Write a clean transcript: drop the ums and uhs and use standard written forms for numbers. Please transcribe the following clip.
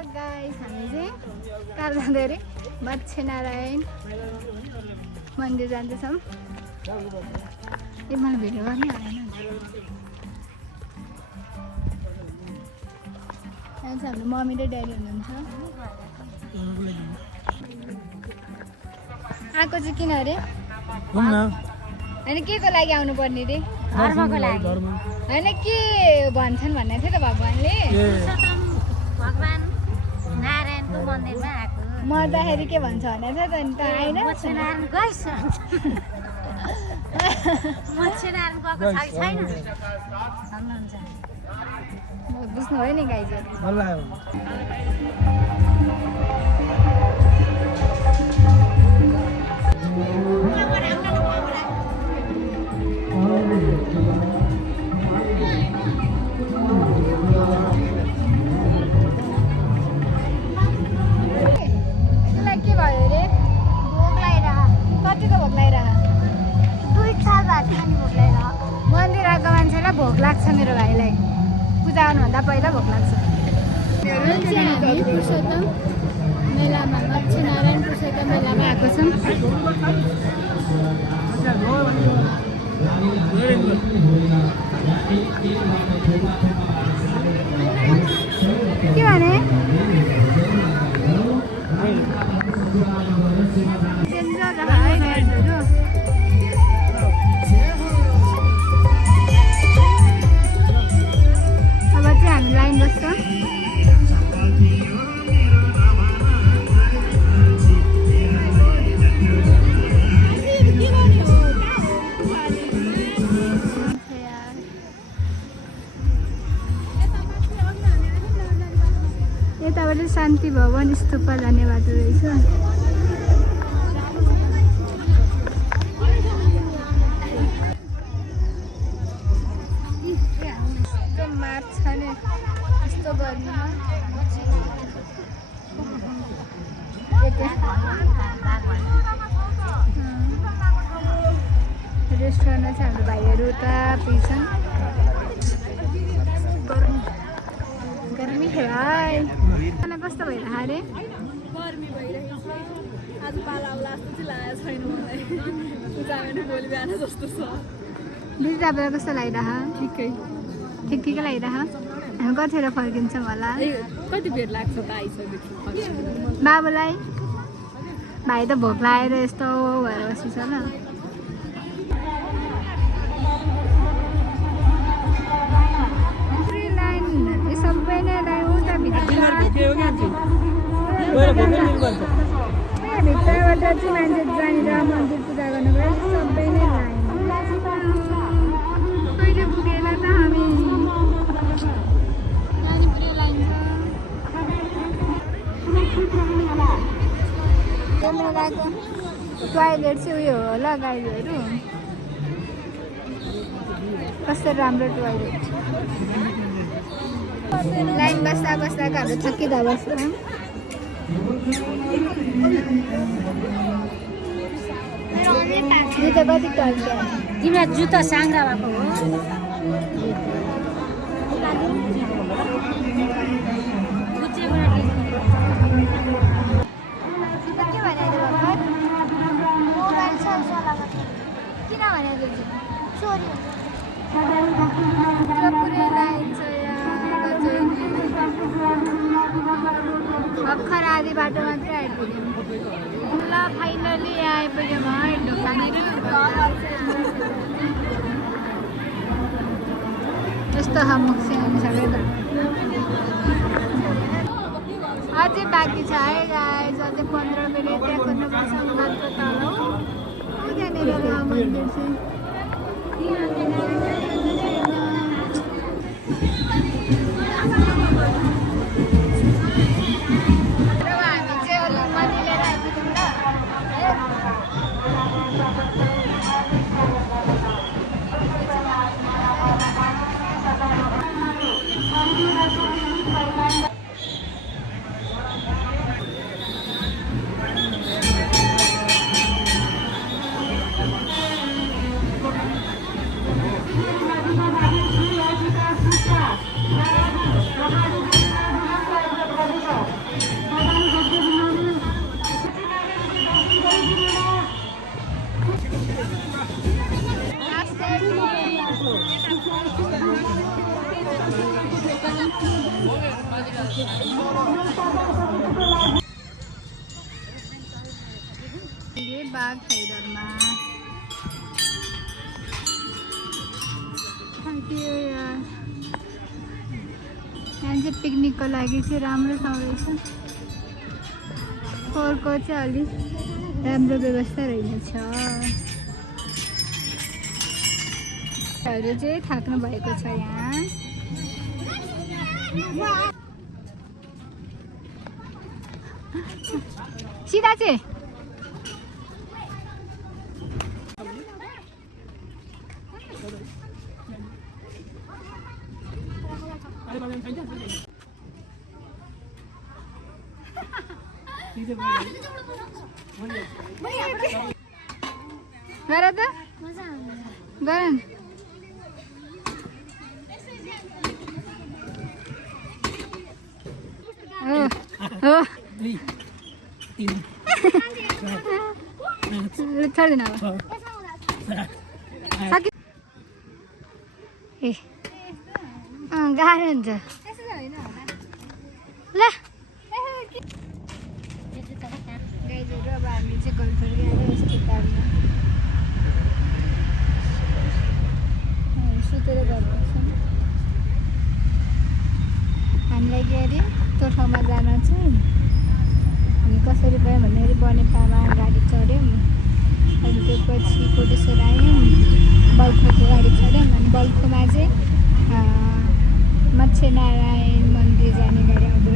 Guys हामी चाहिँ कहाँ जाँदै अरे मच्छनारायण मन्दिर जाँदैछौँ। ए मलाई भिडियो गर्नै आएन। यहाँ चाहिँ हाम्रो मम्मी र ड्याडी हुनुहुन्छ। आएको चाहिँ किन अरे होइन के को लागि आउनु पर्ने रे? धर्मको लागि होइन के भन्छन् भन्ने थियो त भगवान्ले। भगवान नारायणको मन्दिरमा आएको मर्दाखेरि के भन्छ भने थियो त नि त आएन। मच्छनारायण गइस मच्छनारायण गएको छ कि छैन भन्नुहुन्छ। बुझ्नु भयो नि गाइजहरू। मन्दिर आएको मान्छेलाई भोक लाग्छ मेरो भाइलाई। पूजा गर्नुभन्दा पहिला भोक लाग्छ। हामी पुरुषोत्तम मेलामा मच्छनारायण पुरुषोत्तम मेलामा आएको छौँ। के भने लाइन बस्छ। यताबाट शान्ति भवन स्तूप जाने बाटो रहेछ। रेस्टुरेन्टमा चाहिँ हाम्रो भाइहरू उता पिछन्। गर्मी भाइ कस्तो भइरहेको अरे? गर्मी भइरहेको छ। आज पाला आउला जस्तो चाहिँ लागेको छैन मलाई। पूजा गर्ने भोलि बिहान जस्तो छ। दिदी तपाईँलाई कस्तो लागिरहेको? ठिकै लागिरहेको। हामी कतिखेर फर्किन्छौँ होला? कति बेर लाग्छ त आइसकेपछि? बाबुलाई भाइ त भोक लागेर यस्तो भएर बसेछ ल। सबै नै उता भित्रबाट चाहिँ मान्छे जानेर मन्दिर पूजा गर्नुको लागि सबै नै लाइन। कहिले पुगेन त हामी यहाँ पुरै लाइन छ। मेलाको टोयलेट चाहिँ उयो होला गाईहरू। कस्तो राम्रो टोयलेट। लाइन बस्दा हाम्रो थकिँदा बस्छ। जुत्ता कति पर्छ? तिम्रो जुत्ता साङ्ग्रा भएको हो। किन भने पुरै लाइन छ भर्खर आधी बाटो मात्रै आइपुग्यौँ। ल फाइनली आइपुग्यौँ है ढोकानिर। यस्तो हमुक चाहिँ सबै त अझै बाँकी छ है गाइस। अझै 15 मिनट त्यहाँ कुद्नुपर्छ मात्र तल हो। त्यहाँनिर मन्दिर चाहिँ बाघ खैरमा यहाँ चाहिँ पिकनिकको लागि चाहिँ राम्रो ठाउँ रहेछ। फोहोरको चाहिँ अलिक राम्रो व्यवस्था रहेछ। हरू चाहिँ थाक्नु भएको छ यहाँ। सिधा चाहिँ गर त गर न। छोड्दिन अब ए गाह्रो हुन्छ ल। गाइजहरू अब हामी चाहिँ गोलफर गएर यस्तो पार्नु सुतेर गर्नुपर्छ। हामीलाई के अरे त्यो ठाउँमा जान चाहिँ हामी कसरी गयौँ भन्दाखेरि बनेपामा गाडी चढ्यौँ। अनि त्यसपछि कोटेश्वर आयौँ, बल्खुको गाडी चढ्यौँ। अनि बल्खुमा चाहिँ मत्स्यनारायण मन्दिर जाने गाडी आउँदो